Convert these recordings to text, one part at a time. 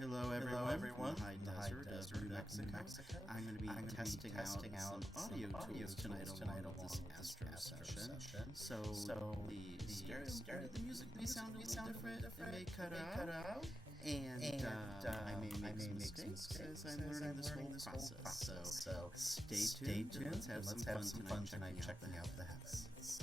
Hello everyone, from the high desert of New Mexico. I'm going to be testing out some audio tools tonight along with this Astro session. So the music may sound a little different, it may cut out, and I may make some mistakes as I'm learning this whole process. So stay tuned and let's have some fun tonight checking out the headsets.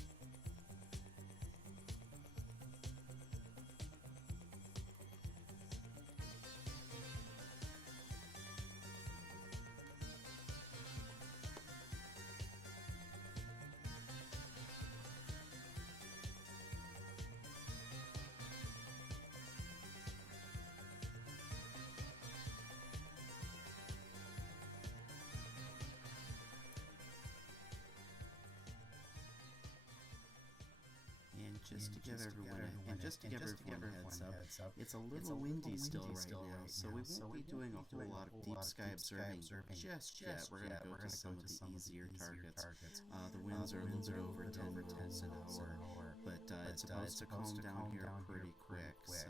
And just to give everyone a heads up, it's a little windy still right now, so we won't be doing a whole lot of deep sky observing just yet. We're going to go to some of the easier targets. The winds are a little bit over 10 miles an hour, but it's supposed to calm down here pretty quick, so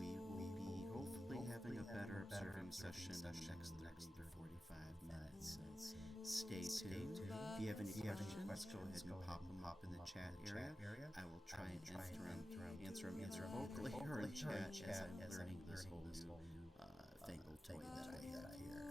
we will be hopefully having a better observing session in the next 30 to 45 minutes. So stay tuned. If you have any questions, go ahead and pop them up in the chat area. I will try and answer them either vocally or in chat as I'm learning this whole new fangled toy that I have here.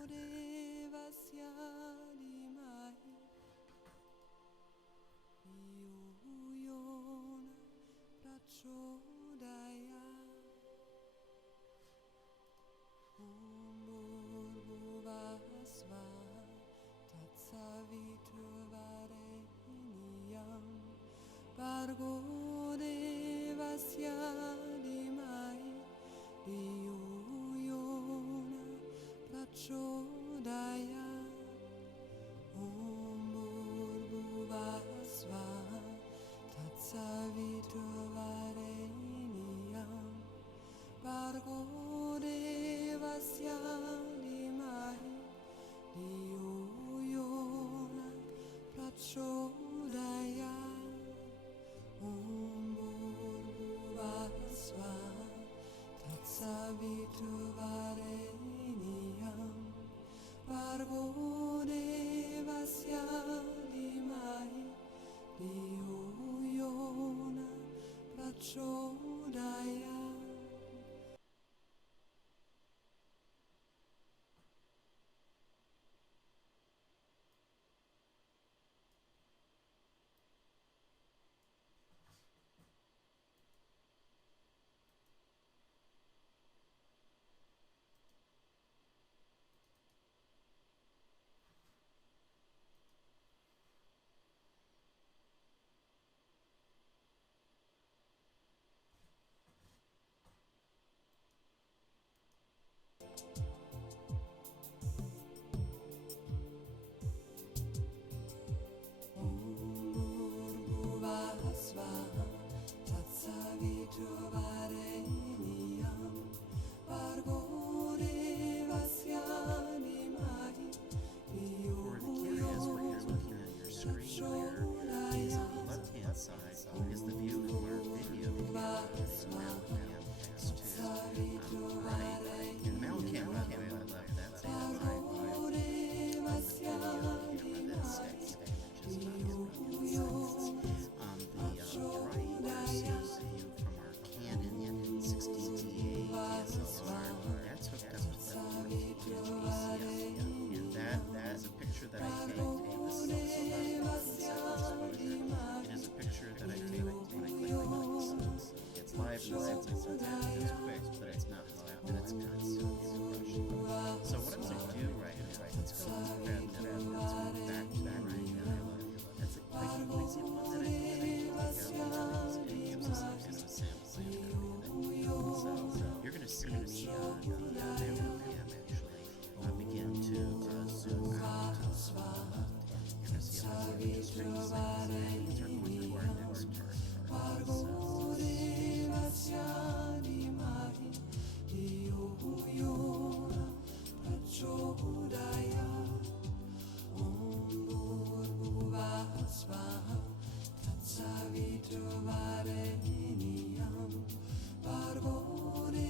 Parvone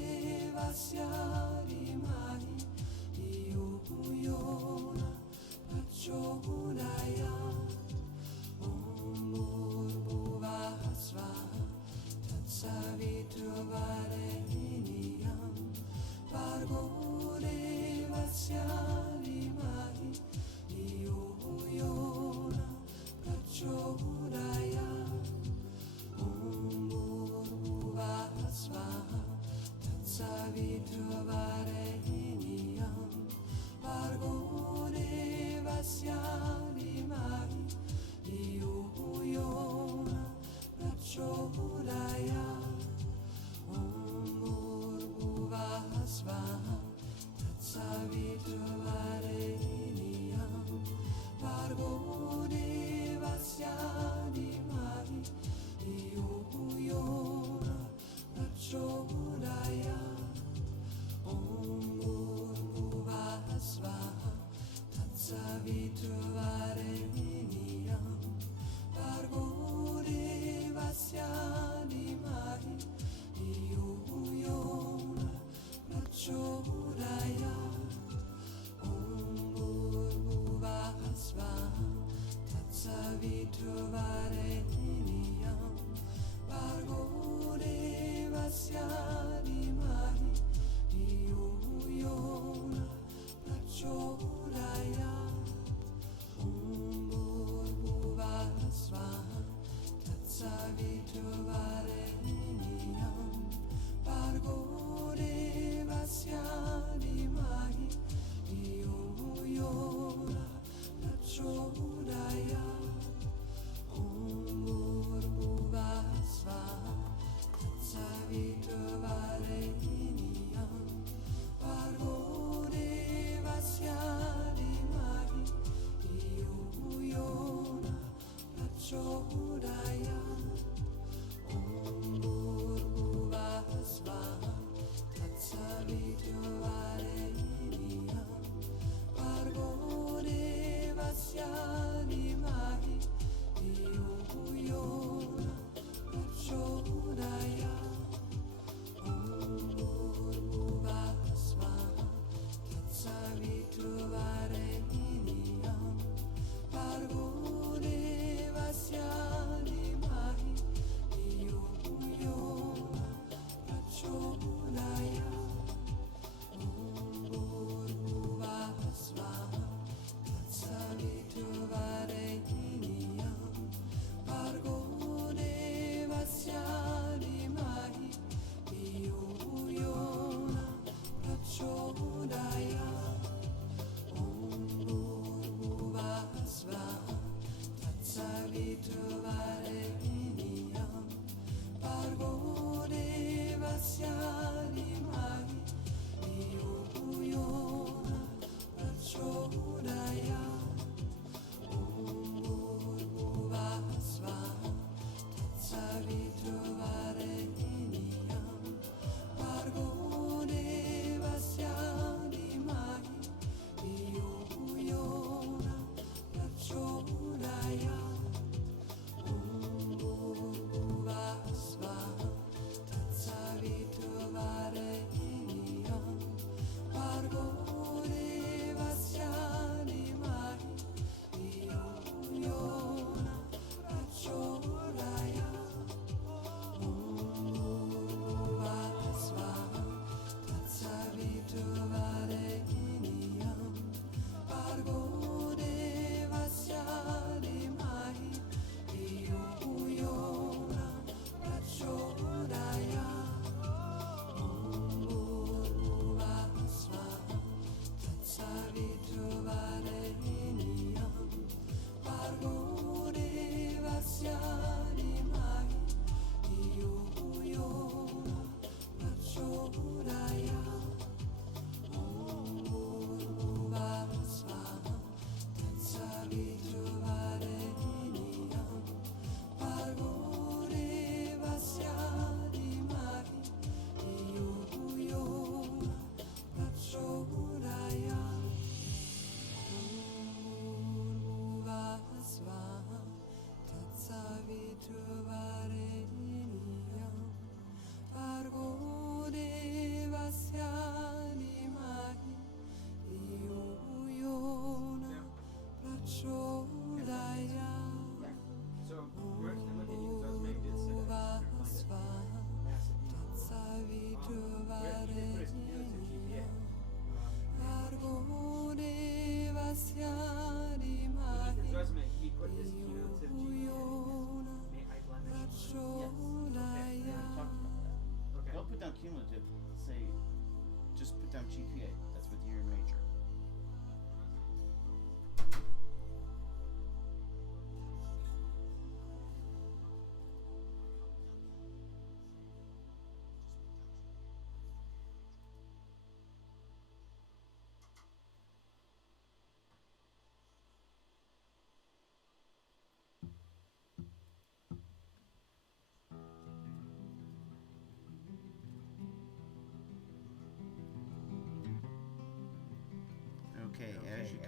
vasya vasyalimahi iyuyona prachodaya Umurvasvaha Tatsavitravarenyam Vargo Devasyalimai Iyuyona Prachodaya Umurvasvaha Tatsavitravarenyam Vargo Devasyalimai Iyuyona Prachodaya Umurvasvaha Tatsavitravarenyam Vargo Devasyalimai Iyuyona Prachodaya Umurvasvaha Tatsavitravarenyam Vargo Devasyalimai Iyuyona Prachodaya Umurvasvaha Tatsavitravarenyam Vargo Devasyalimai Iyuyona Prachodaya Umurvasvaha Tatsavitravarenyam Vargo Devasyalimai Iyuyona Prachodaya Umurvasvaha Tatsavitravarenyam Vargo Devasyalimai Iyuyona Prachodaya Umurvasvaha Tatsavitravarenyam Vargo Devasyalimai Iyuyona Prachodaya Umurvasvaha Tatsavitravarenyam Vargo Devasyalimai Iyuyona Prachodaya Umurvasvaha Tatsavitravarenyam Vargo Devasyalimai Iyuyona Prachodaya Umurvasvaha Tatsavitravarenyam Vargo Devasyalimai Iyuyona Prachodaya Umurvasvaha Tatsavitravarenyam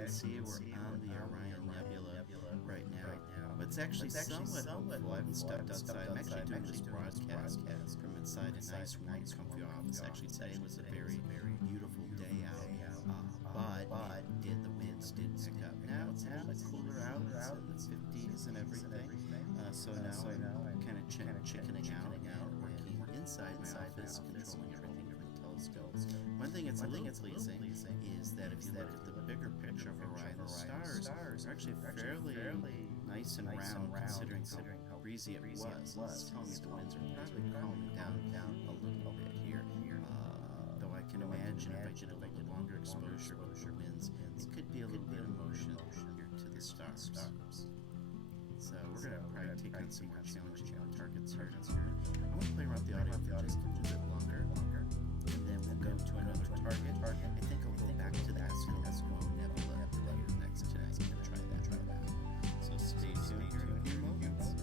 can see we're on the Orion Nebula right now. But it's actually somewhat hopeful. I haven't stepped outside. I'm actually doing this broadcast from inside a nice, warm, comfy office. Actually, today was a very beautiful day out, but the winds did pick up. Now it's a little bit cooler out. It's in the 50s and everything. So now I'm kind of chickening out and working inside my office, controlling everything from the telescope. One thing that's a little pleasing is that if you look at the bigger picture of Orion, the stars are actually fairly nice and round considering how breezy it was. It's telling me the winds are probably calming down a little bit here. Though I can imagine if I get a little longer exposure with the winds, it could be a little bit of motion here to the stars. So we're going to probably take on some more challenging targets here. I want to play around with the audio for just a little bit longer, and then we'll go to another target. I think I'll go back to that Esco Nebula later next today. I'm going to try that. So stay tuned here in a few moments.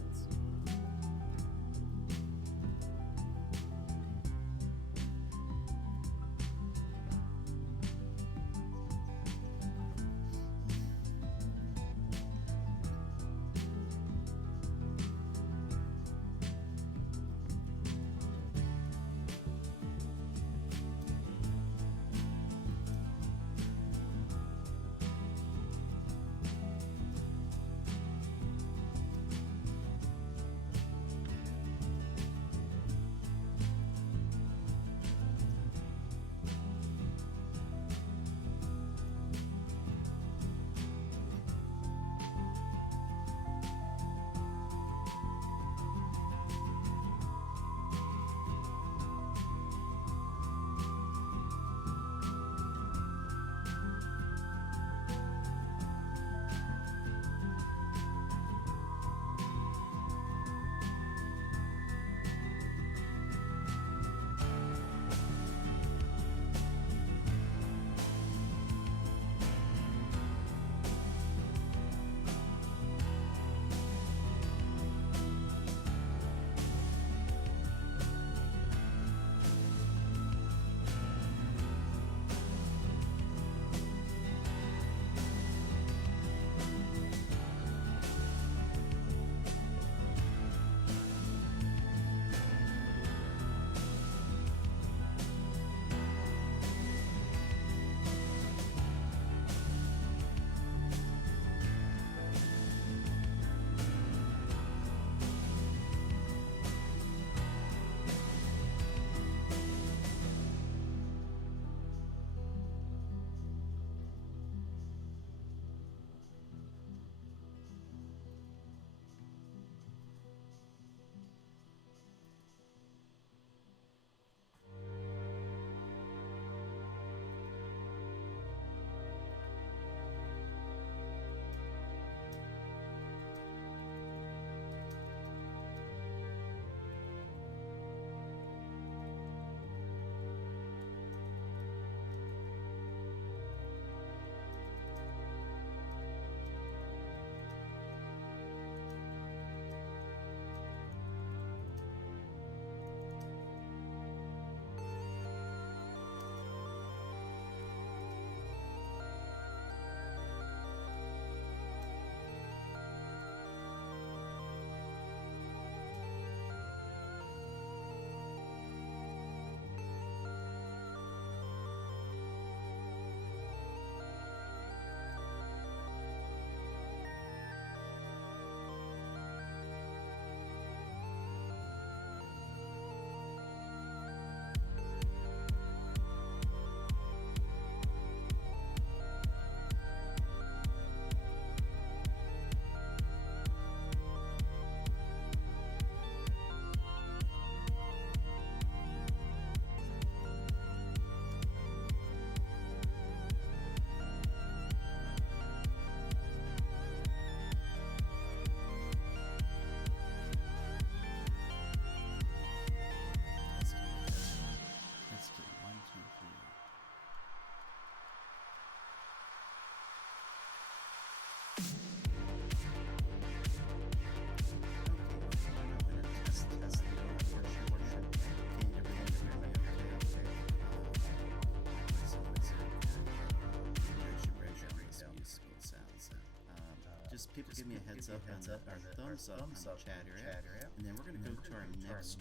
people give me a heads up on our thumbs up on the chat area, and then we're going to go to our next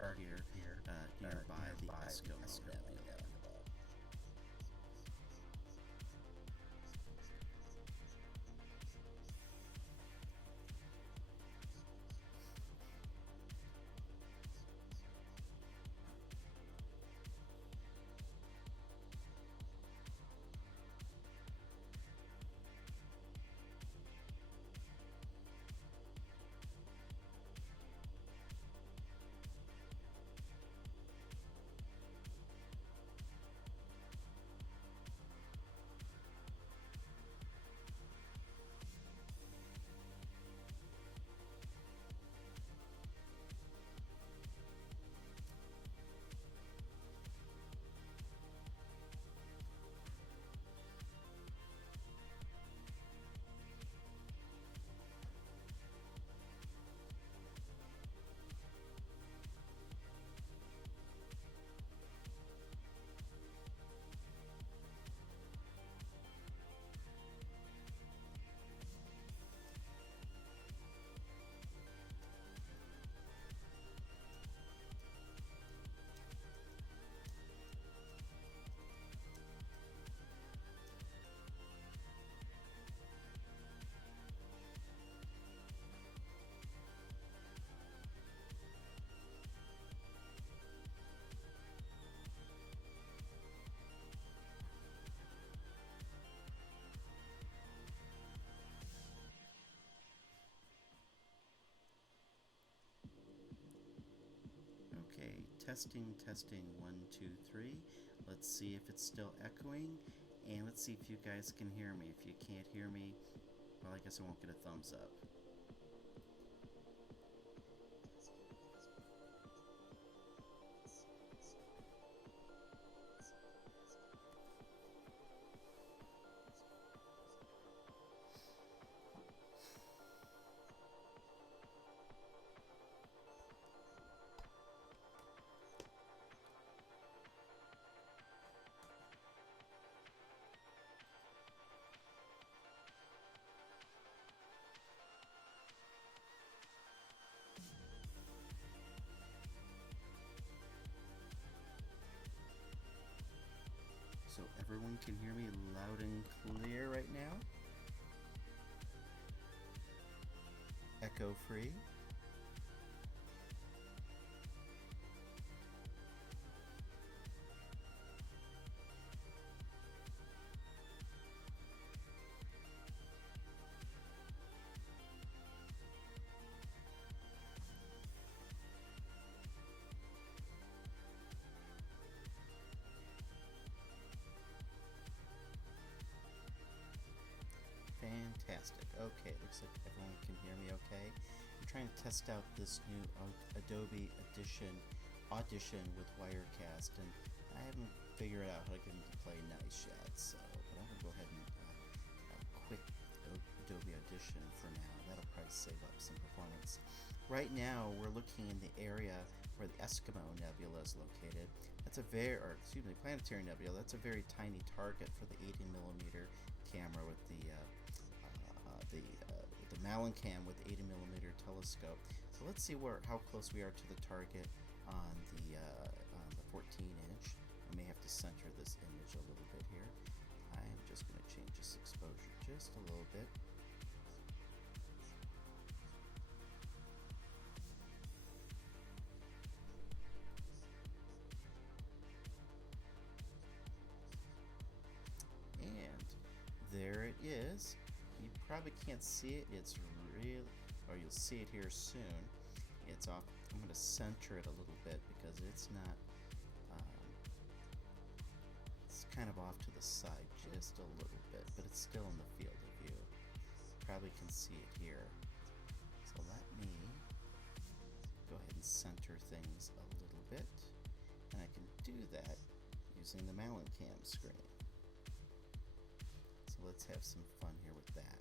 target here nearby the Eskimo Nebula. Okay, testing, 1, 2, 3. Let's see if it's still echoing, and let's see if you guys can hear me. If you can't hear me, well, I guess I won't get a thumbs up. So everyone can hear me loud and clear right now? Echo free? Fantastic. Okay, looks like everyone can hear me okay. I'm trying to test out this new Adobe Audition with Wirecast, and I haven't figured out how to get them to play nice yet, so, but I'm going to go ahead and quit Adobe Audition for now. That'll probably save up some performance. Right now, we're looking in the area where the Eskimo Nebula is located. That's a Planetary Nebula. That's a very tiny target for the 80mm camera with the Mallancam with 80mm telescope. So let's see how close we are to the target on the 14-inch. I may have to center this image a little bit here. I'm just going to change this exposure just a little bit. And there it is. You probably can't see it. It's real, or you'll see it here soon. It's off. I'm going to center it a little bit because it's not. It's kind of off to the side just a little bit, but it's still in the field of view. Probably can see it here. So let me go ahead and center things a little bit, and I can do that using the Mallancam screen. So let's have some fun here with that.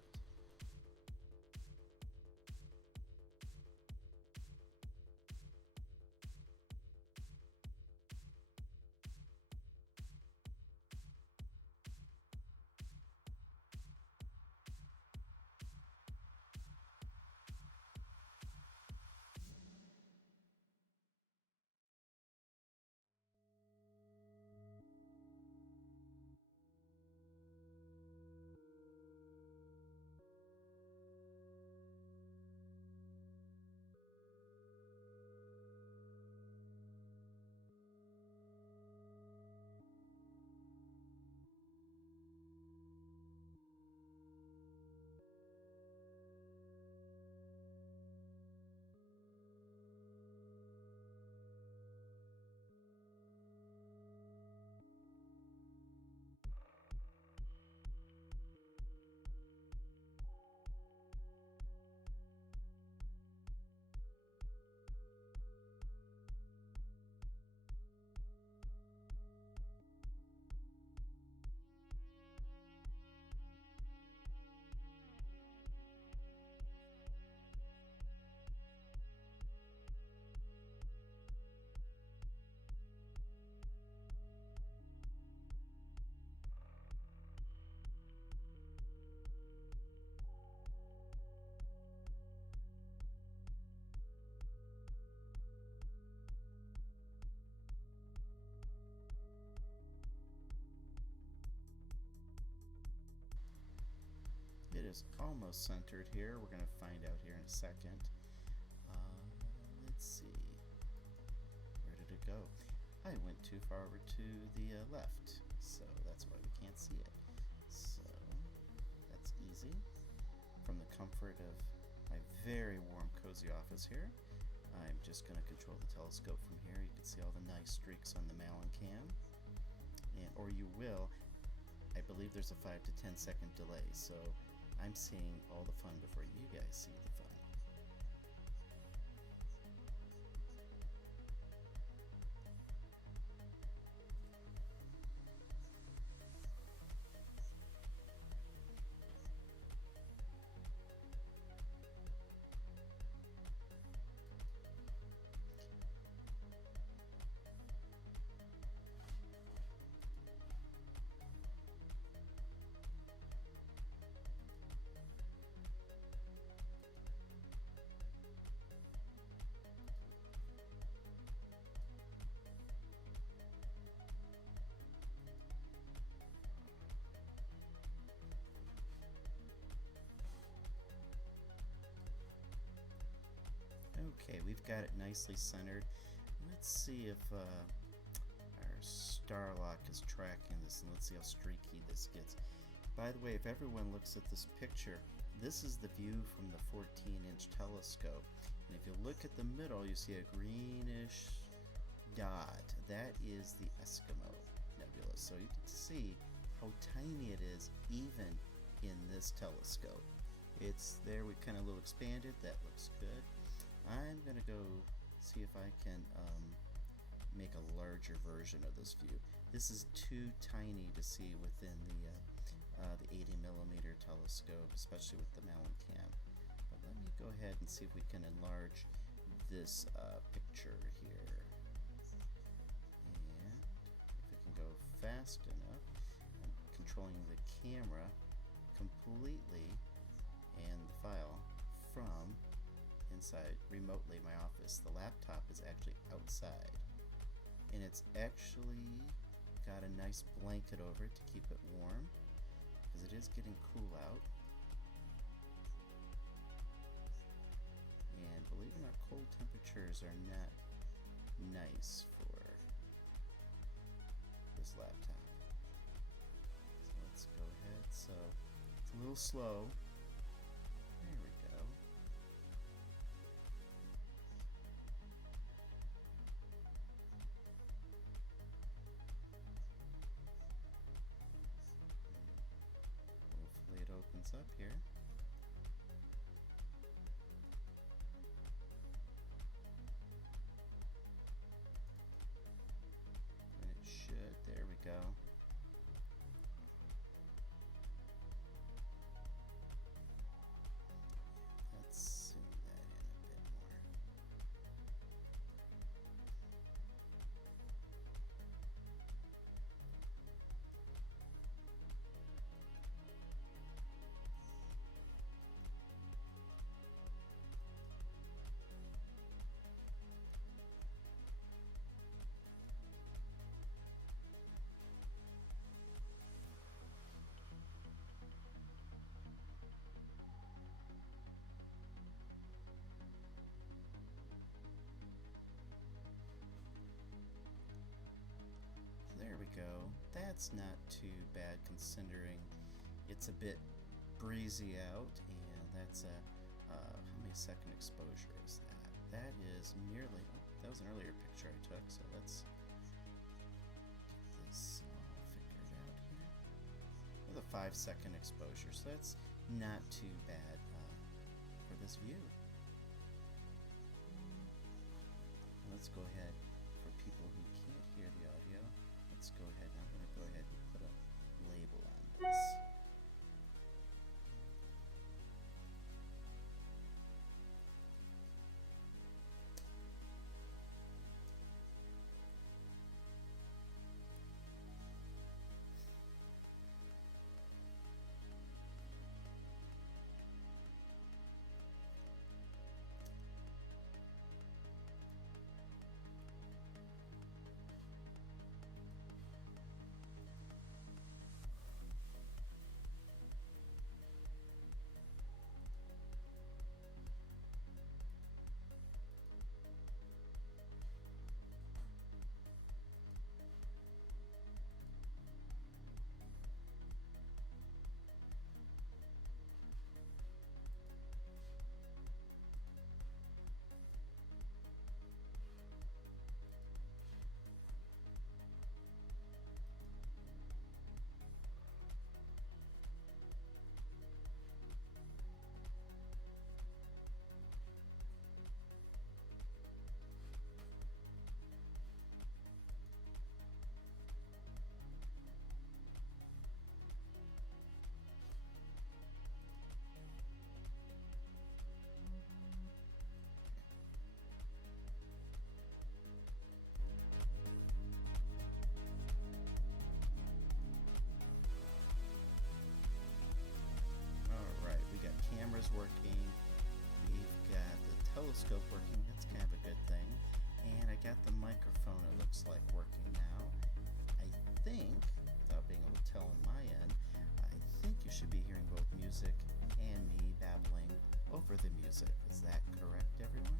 is almost centered here. We're going to find out here in a second. Let's see. Where did it go? I went too far over to the left, so that's why we can't see it. So that's easy. From the comfort of my very warm, cozy office here, I'm just going to control the telescope from here. You can see all the nice streaks on the Malin cam. Or you will. I believe there's a 5 to 10 second delay, so I'm seeing all the fun before you guys see the fun. Okay, we've got it nicely centered. Let's see if our Starlock is tracking this, and let's see how streaky this gets. By the way, if everyone looks at this picture, this is the view from the 14-inch telescope. And if you look at the middle, you see a greenish dot. That is the Eskimo Nebula. So you can see how tiny it is even in this telescope. It's there, we kind of a little expanded. That looks good. I'm going to go see if I can make a larger version of this view. This is too tiny to see within the 80mm telescope, especially with the Malin cam. But let me go ahead and see if we can enlarge this picture here. And if it can go fast enough, I'm controlling the camera completely and the file from inside remotely my office. The laptop is actually outside, and it's actually got a nice blanket over it to keep it warm because it is getting cool out. And believe it or not, cold temperatures are not nice for this laptop. So let's go ahead. So it's a little slow. There we go. Hopefully it opens up here. And it should. There we go. Let's zoom that in a bit more. There we go. That's not too bad considering it's a bit breezy out, and that's a how many second exposure is that? That is nearly, oh, that was an earlier picture I took, so let's get this all figured out here. With a 5-second exposure, so that's not too bad for this view. Let's go ahead, for people who can't hear the audio, let's go ahead, I'm going to go ahead and put a label on this. camera's working. We've got the telescope working. That's kind of a good thing. And I got the microphone, it looks like, working now. I think, without being able to tell on my end, I think you should be hearing both music and me babbling over the music. Is that correct, everyone?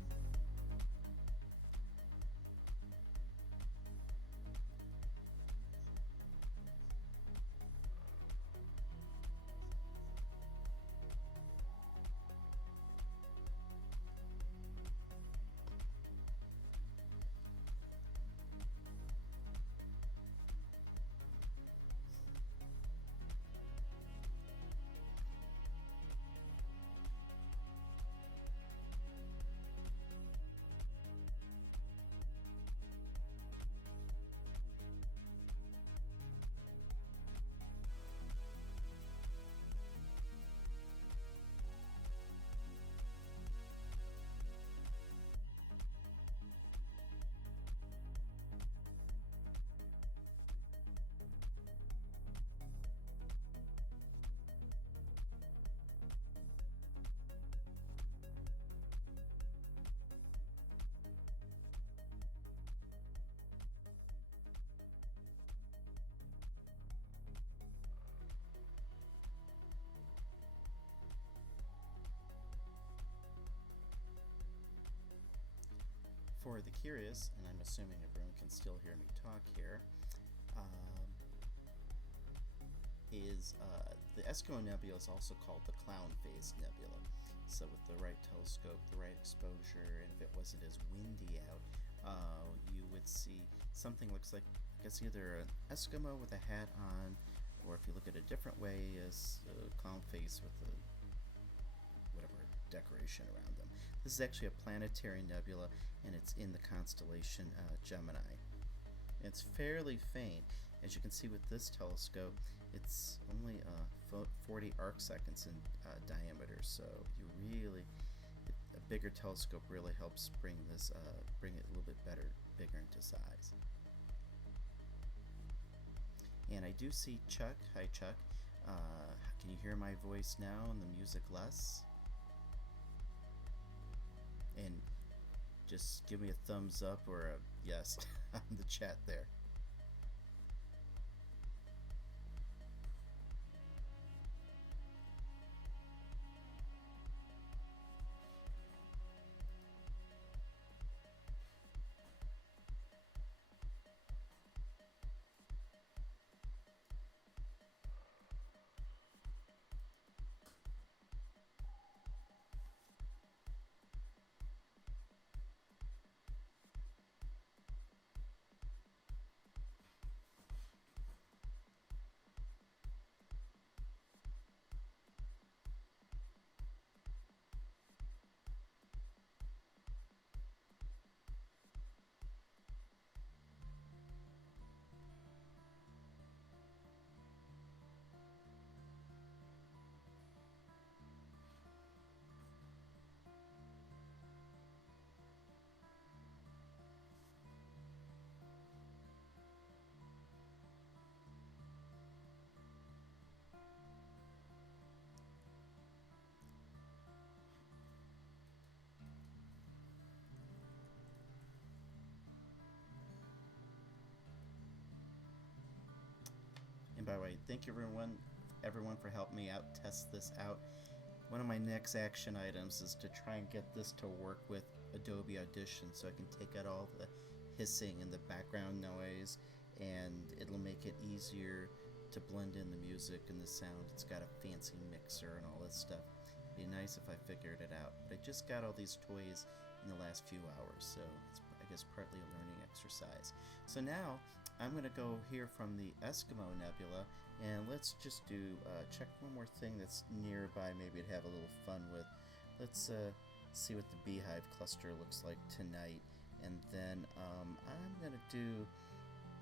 For the curious, and I'm assuming everyone can still hear me talk here, the Eskimo Nebula is also called the Clown Phase Nebula. So with the right telescope, the right exposure, and if it wasn't as windy out, you would see something looks like, I guess, either an Eskimo with a hat on, or if you look at it a different way, as a clown face with a whatever decoration around them. This is actually a planetary nebula, and it's in the constellation Gemini. It's fairly faint. As you can see with this telescope, it's only 40 arc seconds in diameter, so you really, a bigger telescope really helps bring this, bring it a little bit bigger into size. And I do see Chuck. Hi, Chuck. Can you hear my voice now and the music less? And just give me a thumbs up or a yes on the chat there. And by the way, thank you everyone for helping me out test this out. One of my next action items is to try and get this to work with Adobe Audition, so I can take out all the hissing and the background noise, and it'll make it easier to blend in the music and the sound. It's got a fancy mixer and all this stuff. It'd be nice if I figured it out. But I just got all these toys in the last few hours, so it's, I guess, partly a learning exercise. So now I'm going to go here from the Eskimo Nebula, and let's just do check one more thing that's nearby, maybe to have a little fun with. Let's see what the beehive cluster looks like tonight, and then I'm going to do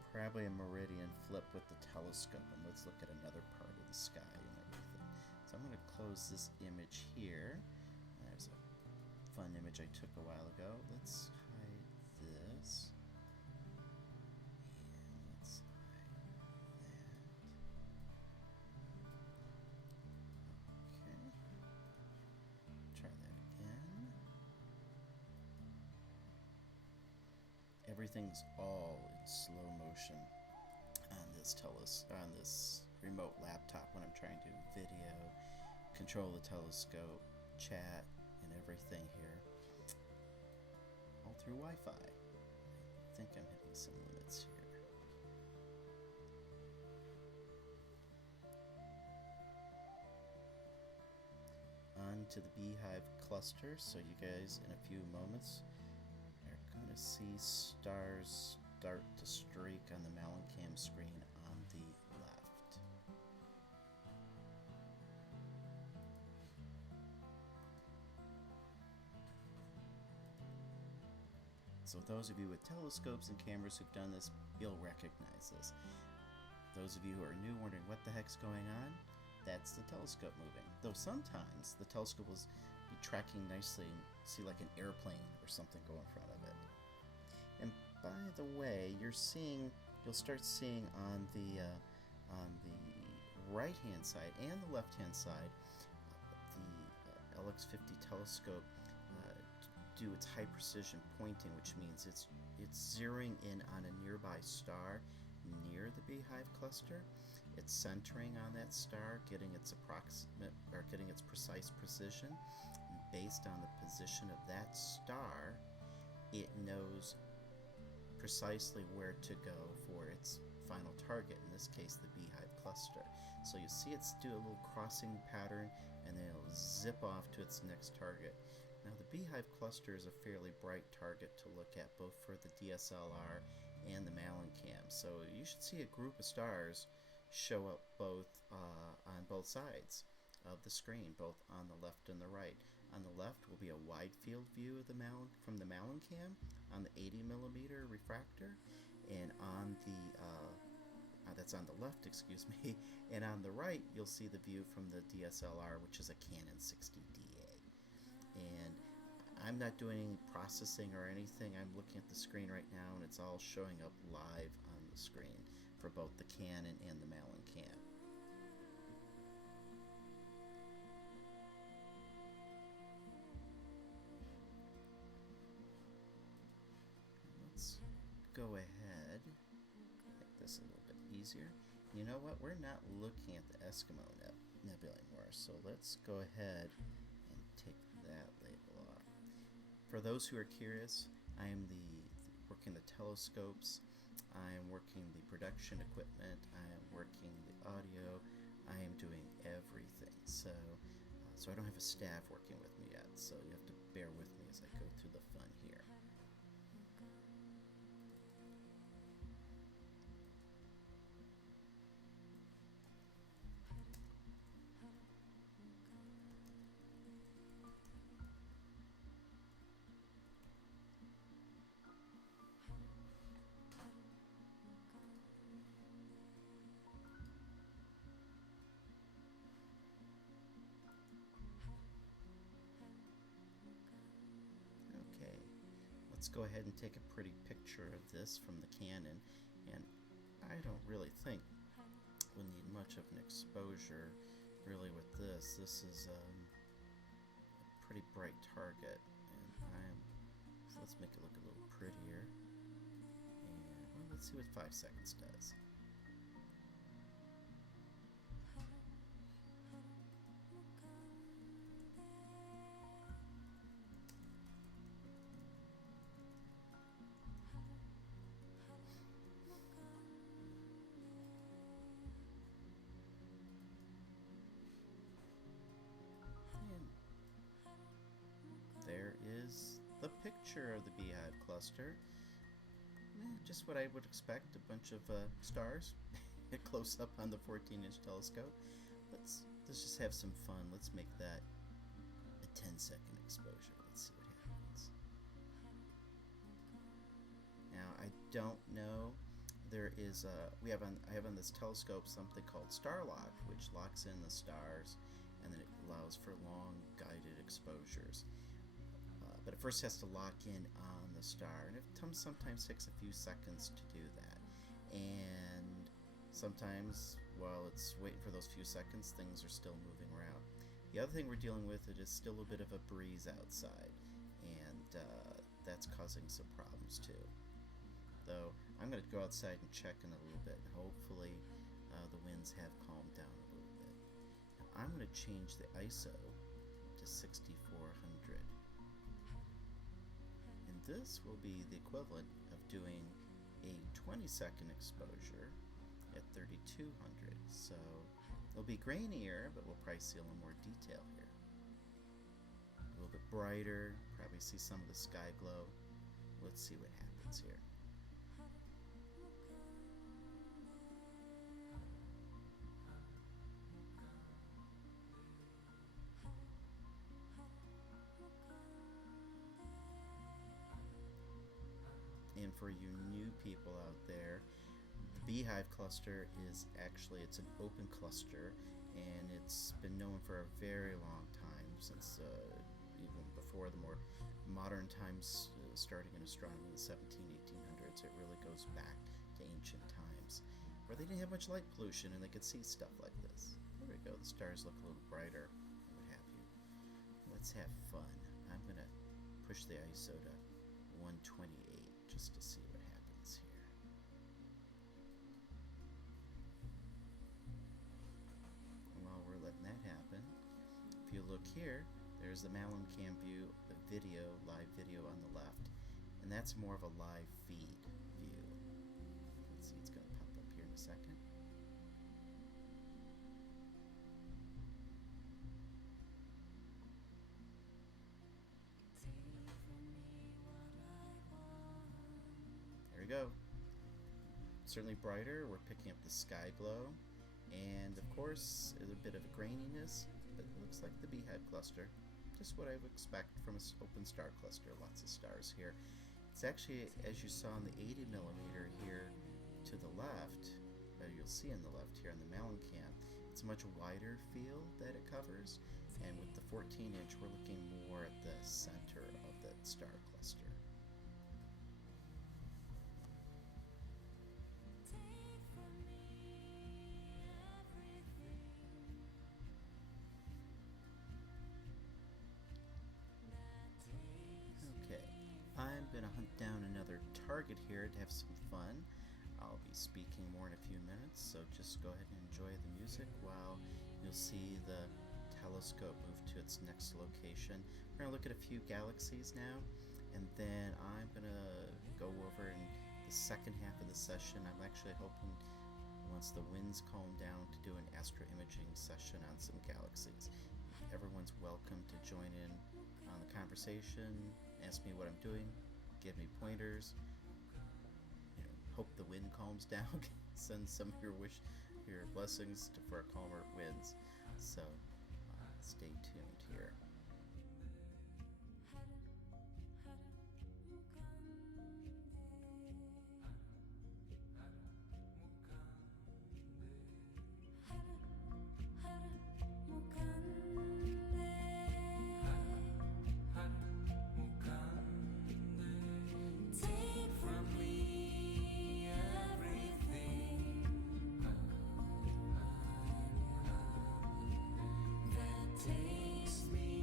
probably a meridian flip with the telescope, and let's look at another part of the sky and everything. So I'm going to close this image here. There's a fun image I took a while ago. Let's hide this. everything's all in slow motion on this remote laptop when I'm trying to video, control the telescope, chat, and everything here, all through Wi-Fi. I think I'm hitting some limits here. On to the beehive cluster, so you guys in a few moments are going to see stars start to streak on the Malincam screen on the left. So those of you with telescopes and cameras who've done this, you'll recognize this. Those of you who are new wondering what the heck's going on, that's the telescope moving. Though sometimes the telescope will be tracking nicely and see like an airplane or something go in front of it. And by the way, you'll start seeing on the right-hand side and the left-hand side the LX50 telescope do its high precision pointing, which means it's zeroing in on a nearby star near the beehive cluster. It's centering on that star, getting its precise precision. And based on the position of that star, it knows precisely where to go for its final target, in this case the beehive cluster. So you see it's do a little crossing pattern, and then it'll zip off to its next target. Now the beehive cluster is a fairly bright target to look at, both for the DSLR and the Malincam. So you should see a group of stars show up both on both sides of the screen, both on the left and the right. On the left will be a wide field view of from the Malincam on the 80mm refractor, and on the that's on the left, excuse me. And on the right, you'll see the view from the DSLR, which is a Canon 60DA. And I'm not doing any processing or anything. I'm looking at the screen right now, and it's all showing up live on the screen for both the Canon and the Malincam. Let's go ahead, make this a little bit easier. You know what? We're not looking at the Eskimo Nebula anymore, so let's go ahead and take that label off. For those who are curious, I am working the telescopes, I am working the production equipment, I am working the audio, I am doing everything. So I don't have a staff working with me yet, so you have to bear with me as I go through the fun here. Let's go ahead and take a pretty picture of this from the Canon, and I don't really think we'll need much of an exposure really with this. This is a pretty bright target, and so let's make it look a little prettier, and well, let's see what 5 seconds does. The picture of the beehive cluster. Just what I would expect, a bunch of stars close up on the 14-inch telescope. Let's just have some fun. Let's make that a 10-second exposure. Let's see what happens. Now I don't know. I have on this telescope something called Star Lock, which locks in the stars, and then it allows for long guided exposures. But it first has to lock in on the star, and it sometimes takes a few seconds to do that. And sometimes, while it's waiting for those few seconds, things are still moving around. The other thing we're dealing with, it is still a bit of a breeze outside, and that's causing some problems too. though I'm going to go outside and check in a little bit. Hopefully the winds have calmed down a little bit. Now I'm going to change the ISO to 6400. And this will be the equivalent of doing a 20-second exposure at 3200. So it'll be grainier, but we'll probably see a little more detail here. A little bit brighter, probably see some of the sky glow. Let's see what happens here. And for you new people out there, the Beehive cluster is actually, it's an open cluster, and it's been known for a very long time, since even before the more modern times, starting in astronomy in the 1800s. It really goes back to ancient times, where they didn't have much light pollution and they could see stuff like this. There we go, the stars look a little brighter, what have you. Let's have fun. I'm going to push the ISO to 128 just to see what happens here. While we're letting that happen, if you look here, there's the Cam view, the video, live video on the left, and that's more of a live feed view. Let's see, it's going to pop up here in a second. There we go. Certainly brighter. We're picking up the sky glow, and of course, there's a bit of a graininess, but it looks like the Beehive cluster. Just what I would expect from an open star cluster. Lots of stars here. It's actually, as you saw in the 80mm here to the left, or you'll see on the left here on the Cam, it's a much wider field that it covers, and with the 14-inch, we're looking more at the center of the star cluster. I'm going to hunt down another target here to have some fun. I'll be speaking more in a few minutes, so just go ahead and enjoy the music while you'll see the telescope move to its next location. We're going to look at a few galaxies now, and then I'm going to go over in the second half of the session. I'm actually hoping, once the winds calm down, to do an astroimaging session on some galaxies. Everyone's welcome to join in on the conversation, ask me what I'm doing, give me pointers, hope the wind calms down, send some of your blessings for calmer winds. So stay tuned here. Takes me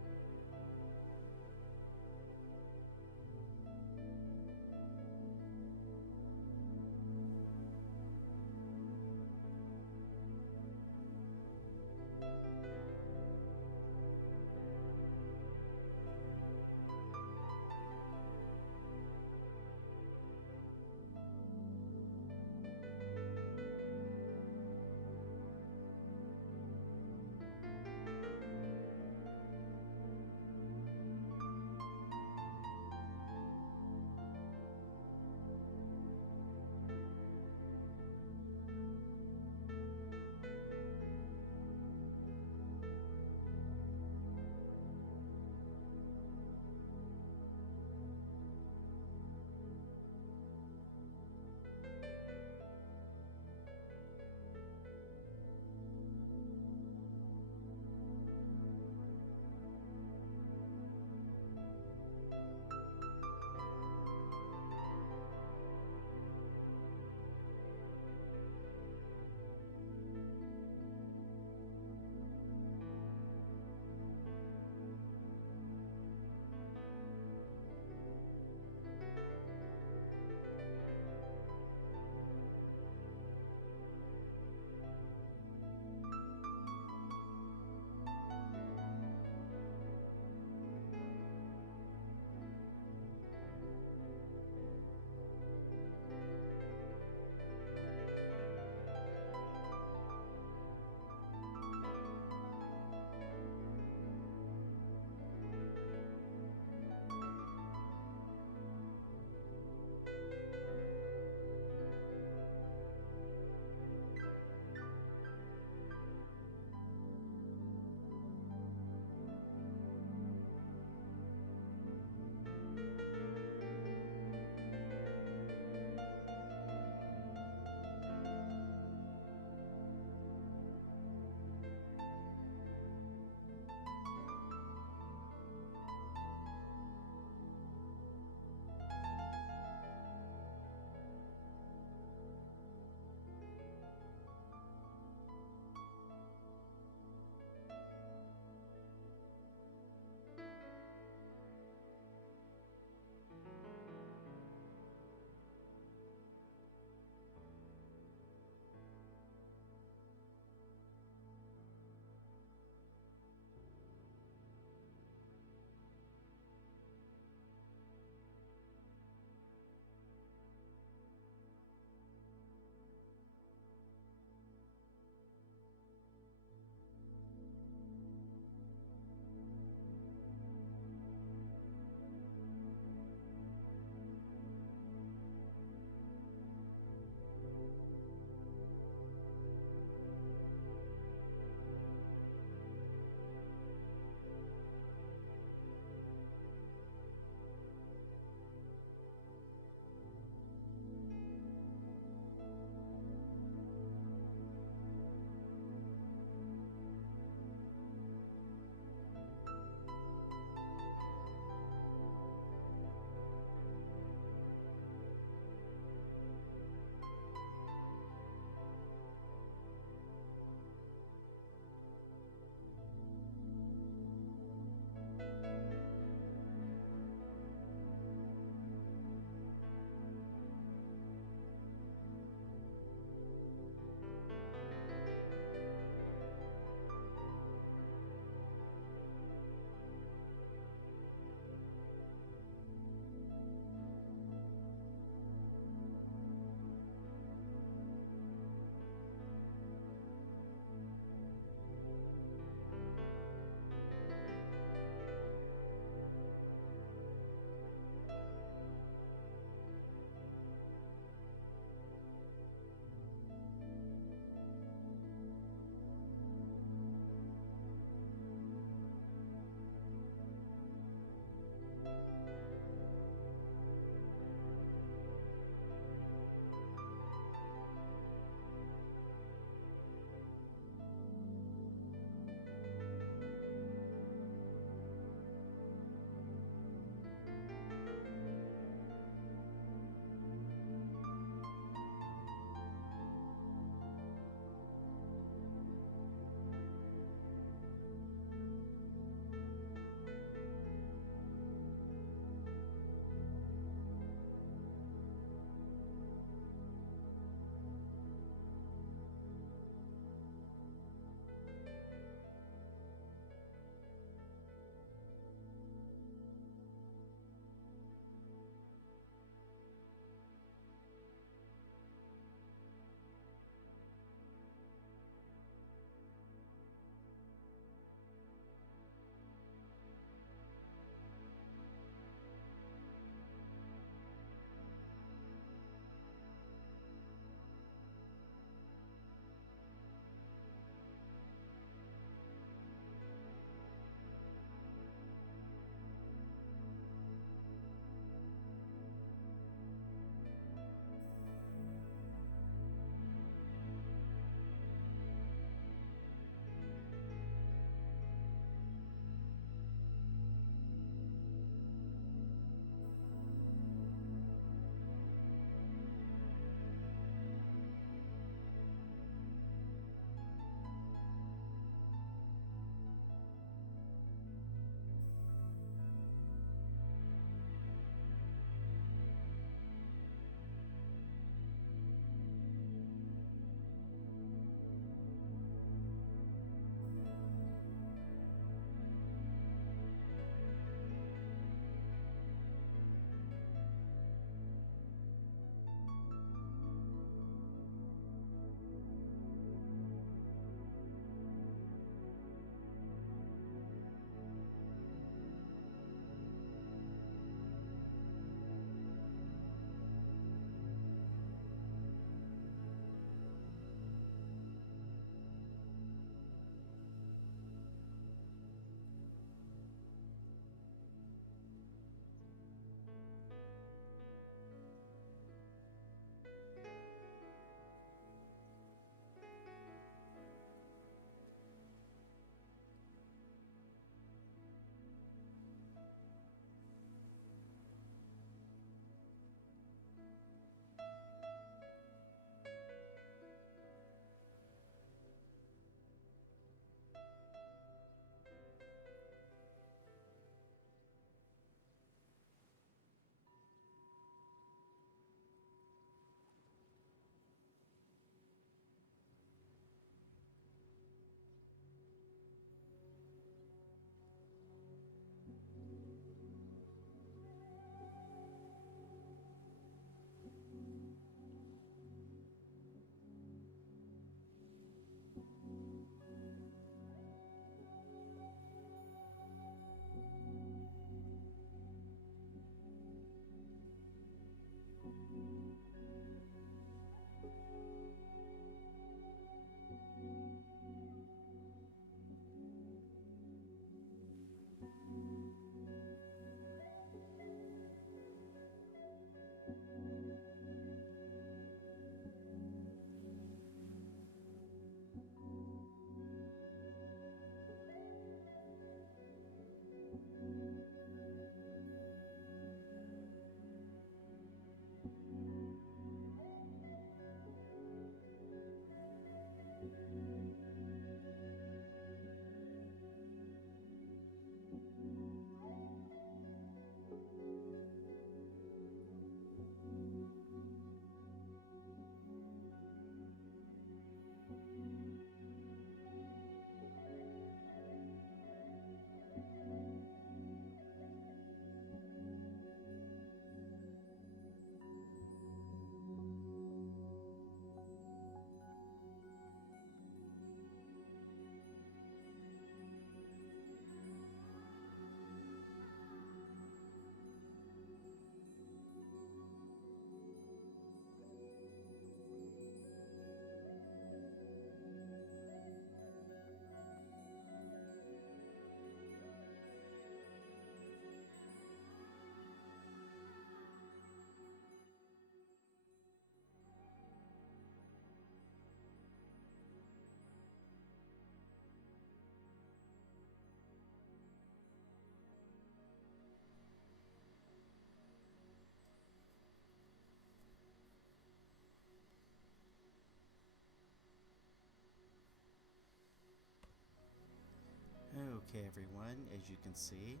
Okay, everyone, as you can see,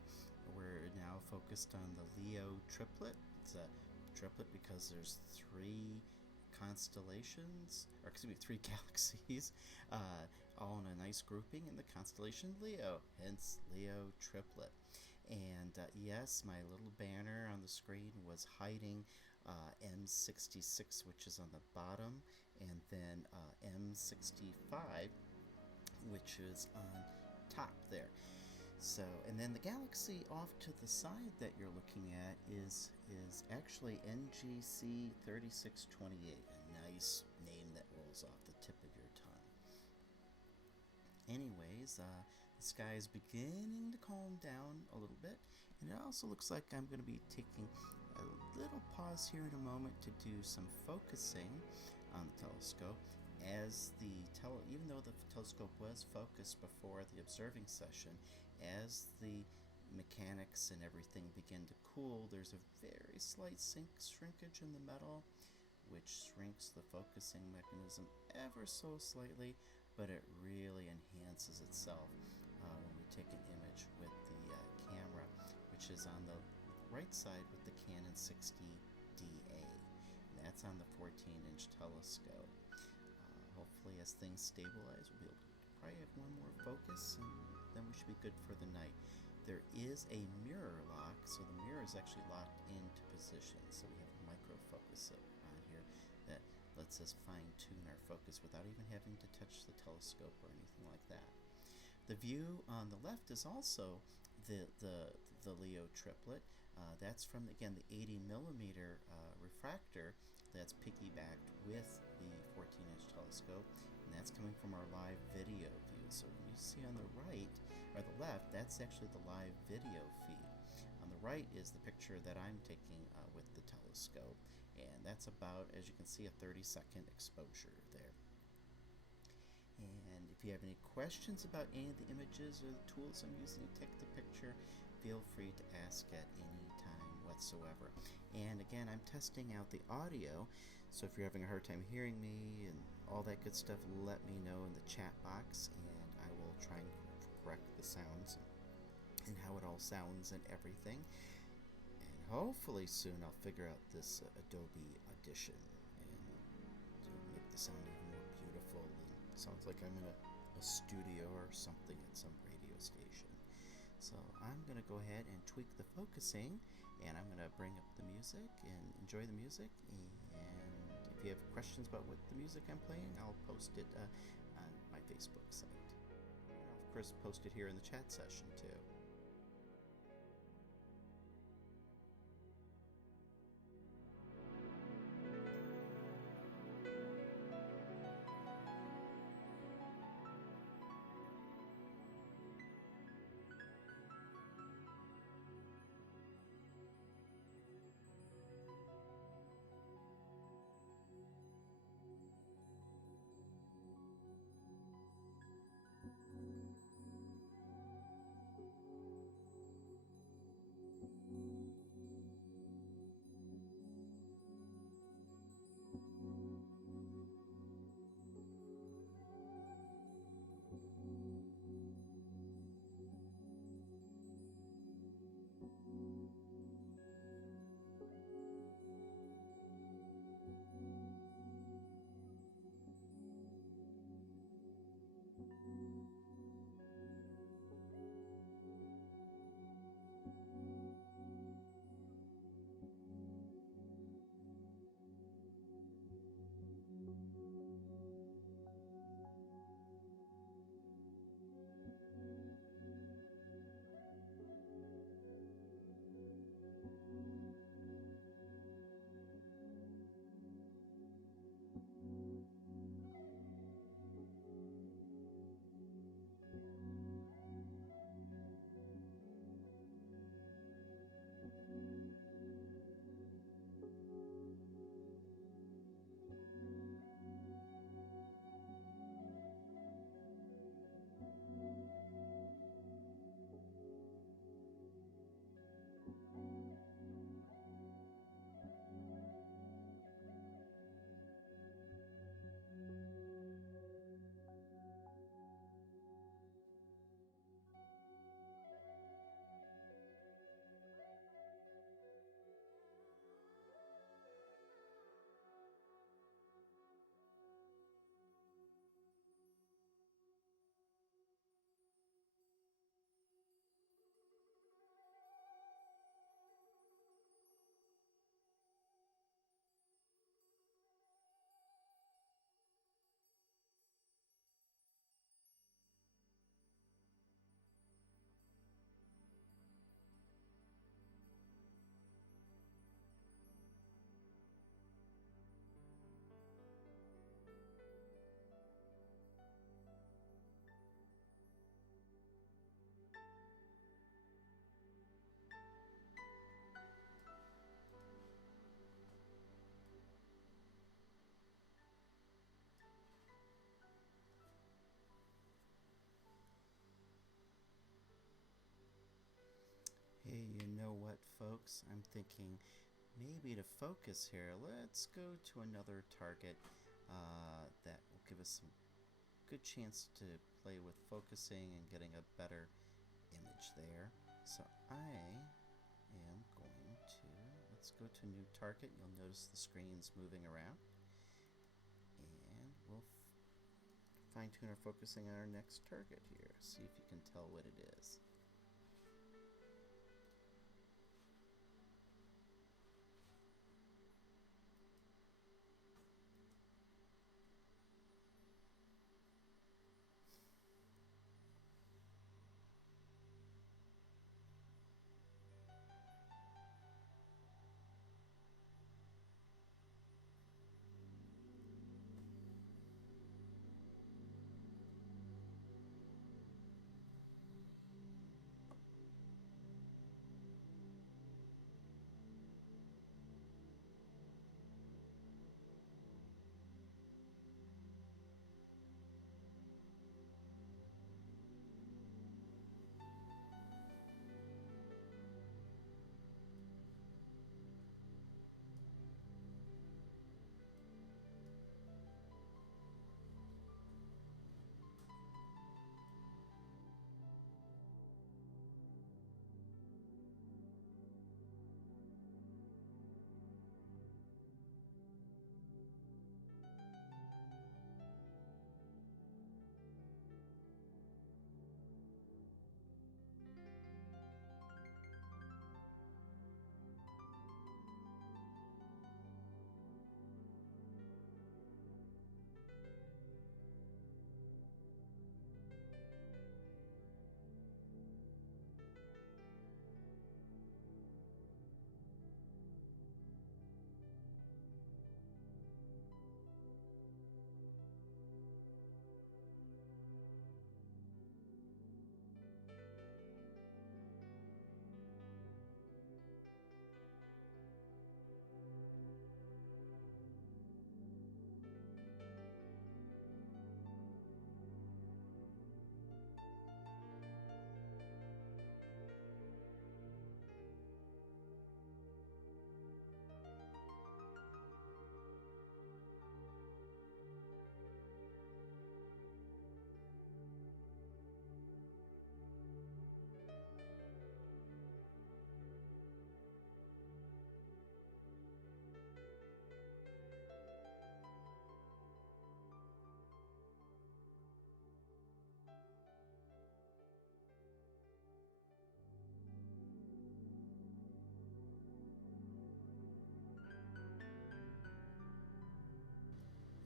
we're now focused on the Leo triplet. It's a triplet because there's three constellations, or excuse me, three galaxies, all in a nice grouping in the constellation Leo, hence Leo triplet. And yes, my little banner on the screen was hiding M66, which is on the bottom, and then M65, which is on top there. So, and then the galaxy off to the side that you're looking at is actually NGC 3628, a nice name that rolls off the tip of your tongue. Anyways, the sky is beginning to calm down a little bit, and it also looks like I'm going to be taking a little pause here in a moment to do some focusing on the telescope. As even though the telescope was focused before the observing session, as the mechanics and everything begin to cool, there's a very slight shrinkage in the metal, which shrinks the focusing mechanism ever so slightly, but it really enhances itself when we take an image with the camera, which is on the right side with the Canon 60DA. And that's on the 14-inch telescope. Hopefully, as things stabilize, we'll be able to probably have one more focus, and then we should be good for the night. There is a mirror lock, so the mirror is actually locked into position. So we have a micro focus on here that lets us fine-tune our focus without even having to touch the telescope or anything like that. The view on the left is also the Leo triplet. That's from, again, the 80mm refractor that's piggybacked with the 14-inch telescope, and that's coming from our live video view. So when you see on the right, or the left, that's actually the live video feed. On the right is the picture that I'm taking with the telescope, and that's about, as you can see, a 30-second exposure there. And if you have any questions about any of the images or the tools I'm using to take the picture, feel free to ask at any time whatsoever. And again, I'm testing out the audio, so if you're having a hard time hearing me and all that good stuff, let me know in the chat box, and I will try and correct the sounds and how it all sounds and everything. And hopefully soon I'll figure out this Adobe Audition and to make the sound even more beautiful. And sounds like I'm in a studio or something at some radio station. So I'm going to go ahead and tweak the focusing, and I'm going to bring up the music and enjoy the music. And if you have questions about what the music I'm playing, I'll post it on my Facebook site. And I'll, of course, post it here in the chat session too. folks, I'm thinking maybe to focus here, let's go to another target that will give us some good chance to play with focusing and getting a better image there. So I am going to, let's go to new target. You'll notice the screen's moving around. And we'll fine-tune our focusing on our next target here. See if you can tell what it is.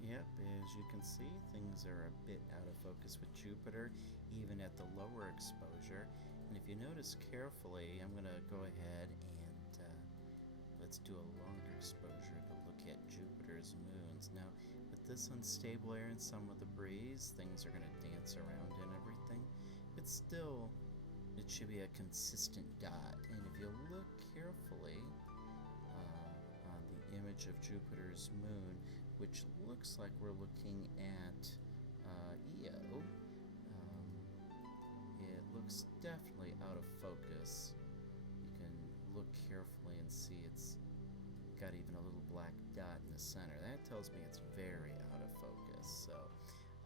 Yep, as you can see, things are a bit out of focus with Jupiter, even at the lower exposure. And if you notice carefully, I'm going to go ahead and let's do a longer exposure to look at Jupiter's moons. Now, with this unstable air and some of the breeze, things are going to dance around and everything. It's still, it should be a consistent dot. And if you look carefully on the image of Jupiter's moon, which looks like we're looking at Io, it looks definitely out of focus. You can look carefully and see it's got even a little black dot in the center. That tells me it's very out of focus. So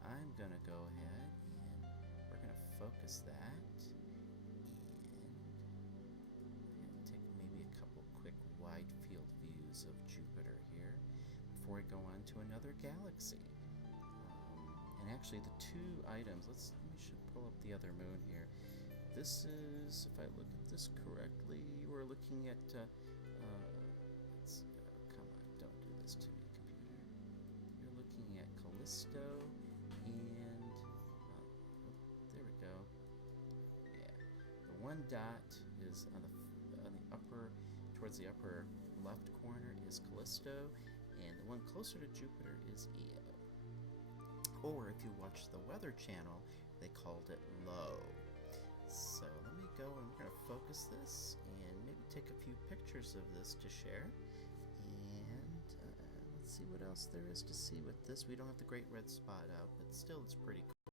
I'm going to go ahead and we're going to focus that. And take maybe a couple quick wide field views of Jupiter here before we go on to another galaxy. And actually the two items, we should pull up the other moon here. This is, if I look at this correctly, we're looking at, come on, don't do this to me, computer. You're looking at Callisto and, there we go. Yeah, the one dot is on the upper, towards the upper left corner is Callisto, and the one closer to Jupiter is Io. Or if you watch the Weather Channel, they called it low. So let me go and we're going to focus this and maybe take a few pictures of this to share. And let's see what else there is to see with this. We don't have the great red spot out, but still it's pretty cool.